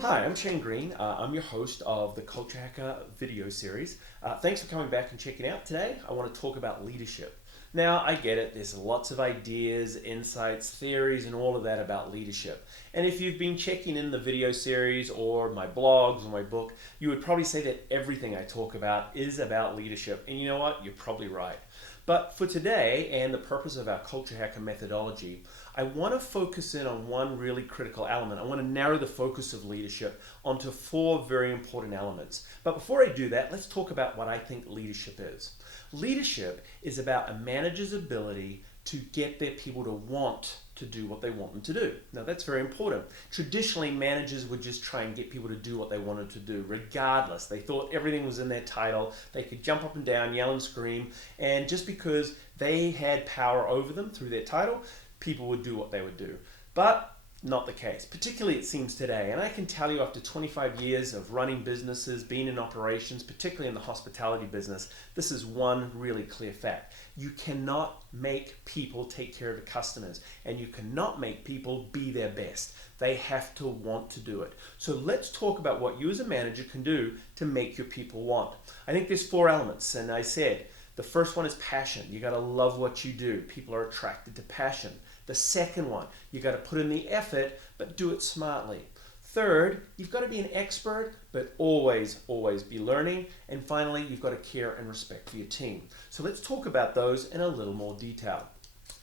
Hi, I'm Shane Green. I'm your host of the Culture Hacker video series. Thanks for coming back and checking out today. I want to talk about leadership. Now, I get it, there's lots of ideas, insights, theories, and all of that about leadership. And if you've been checking in the video series or my blogs or my book, you would probably say that everything I talk about is about leadership. And you know what? You're probably right. But for today and the purpose of our Culture Hacker methodology, I want to focus in on one really critical element. I want to narrow the focus of leadership onto four very important elements. But before I do that, let's talk about what I think leadership is. Leadership is about a manager's ability to get their people to want to do what they want them to do. Now that's very important. Traditionally, managers would just try and get people to do what they wanted to do, regardless. They thought everything was in their title. They could jump up and down, yell and scream, and just because they had power over them through their title, people would do what they would do. But not the case, particularly it seems today. And I can tell you after 25 years of running businesses, being in operations, particularly in the hospitality business, this is one really clear fact. You cannot make people take care of the customers, and you cannot make people be their best. They have to want to do it. So let's talk about what you as a manager can do to make your people want. I think there's four elements, and I said, the first one is passion. You got to love what you do. People are attracted to passion. The second one, you got to put in the effort, but do it smartly. Third, you've got to be an expert, but always be learning. And finally, you've got to care and respect for your team. So let's talk about those in a little more detail.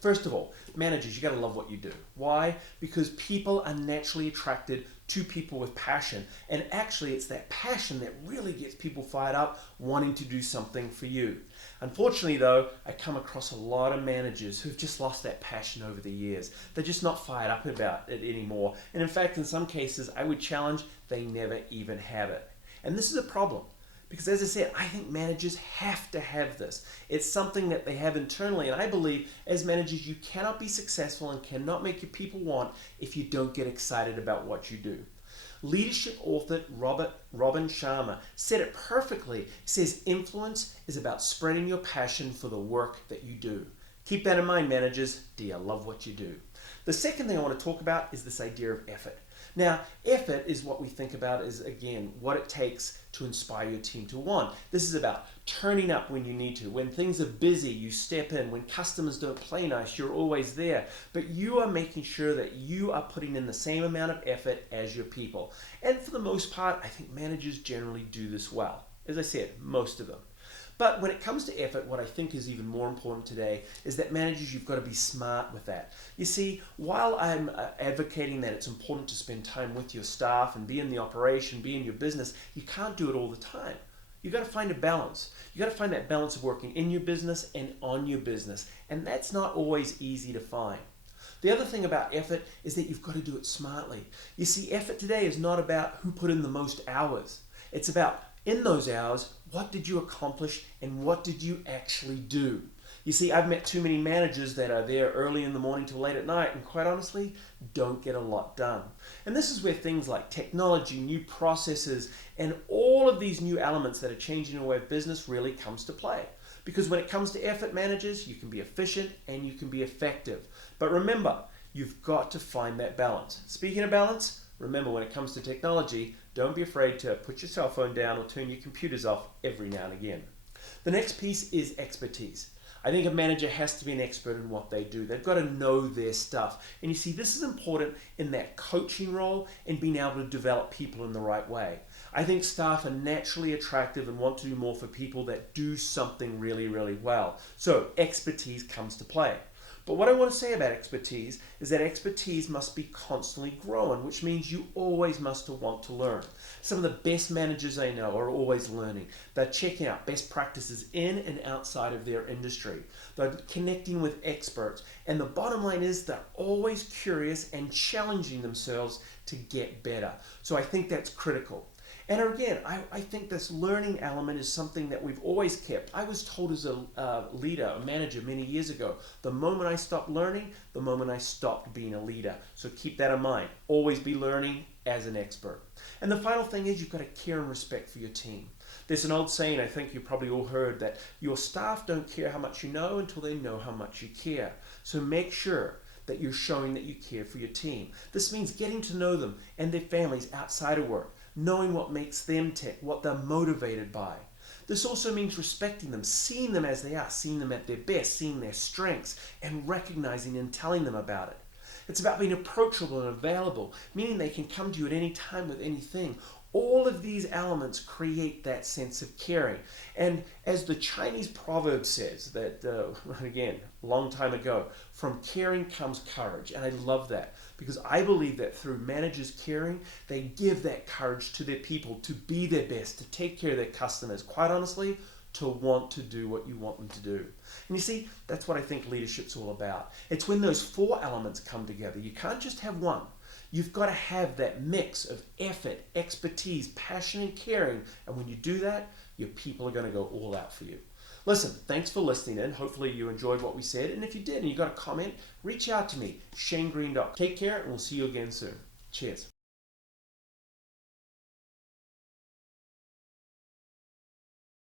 First of all, managers, you got to love what you do. Why? Because people are naturally attracted to people with passion. And actually, it's that passion that really gets people fired up, wanting to do something for you. Unfortunately, though, I come across a lot of managers who've just lost that passion over the years. They're just not fired up about it anymore. And in fact, in some cases, I would challenge they never even have it. And this is a problem. Because as I said, I think managers have to have this. It's something that they have internally, and I believe as managers you cannot be successful and cannot make your people want if you don't get excited about what you do. Leadership author Robin Sharma said it perfectly. He says influence is about spreading your passion for the work that you do. Keep that in mind, managers. Do you love what you do? The second thing I want to talk about is this idea of effort. Now, effort is what we think about as, again, what it takes to inspire your team to want. This is about turning up when you need to. When things are busy, you step in. When customers don't play nice, you're always there. But you are making sure that you are putting in the same amount of effort as your people. And for the most part, I think managers generally do this well. As I said, most of them. But when it comes to effort, what I think is even more important today is that managers, you've got to be smart with that. You see, while I'm advocating that it's important to spend time with your staff and be in the operation, be in your business, you can't do it all the time. You've got to find a balance. You've got to find that balance of working in your business and on your business. And that's not always easy to find. The other thing about effort is that you've got to do it smartly. You see, effort today is not about who put in the most hours. It's about, in those hours, what did you accomplish and what did you actually do? You see, I've met too many managers that are there early in the morning till late at night and quite honestly, don't get a lot done. And this is where things like technology, new processes, and all of these new elements that are changing the way of business really comes to play. Because when it comes to effort managers, you can be efficient and you can be effective. But remember, you've got to find that balance. Speaking of balance, remember when it comes to technology, don't be afraid to put your cell phone down or turn your computers off every now and again. The next piece is expertise. I think a manager has to be an expert in what they do. They've got to know their stuff. And you see, this is important in that coaching role and being able to develop people in the right way. I think staff are naturally attractive and want to do more for people that do something really, really well. So expertise comes to play. But what I want to say about expertise is that expertise must be constantly growing, which means you always must want to learn. Some of the best managers I know are always learning. They're checking out best practices in and outside of their industry. They're connecting with experts. And the bottom line is they're always curious and challenging themselves to get better. So I think that's critical. And again, I think this learning element is something that we've always kept. I was told as a leader, a manager many years ago, the moment I stopped learning, the moment I stopped being a leader. So keep that in mind. Always be learning as an expert. And the final thing is you've got to care and respect for your team. There's an old saying, I think you probably all heard, that your staff don't care how much you know until they know how much you care. So make sure that you're showing that you care for your team. This means getting to know them and their families outside of work, knowing what makes them tick, what they're motivated by. This also means respecting them, seeing them as they are, seeing them at their best, seeing their strengths, and recognizing and telling them about it. It's about being approachable and available, meaning they can come to you at any time with anything. All of these elements create that sense of caring. And as the Chinese proverb says, that again, long time ago, from caring comes courage. And I love that because I believe that through managers caring, they give that courage to their people to be their best, to take care of their customers. Quite honestly, to want to do what you want them to do. And you see, that's what I think leadership's all about. It's when those four elements come together. You can't just have one. You've got to have that mix of effort, expertise, passion, and caring. And when you do that, your people are going to go all out for you. Listen, thanks for listening in. Hopefully you enjoyed what we said. And if you did and you got a comment, reach out to me, shanegreen.com. Take care and we'll see you again soon. Cheers.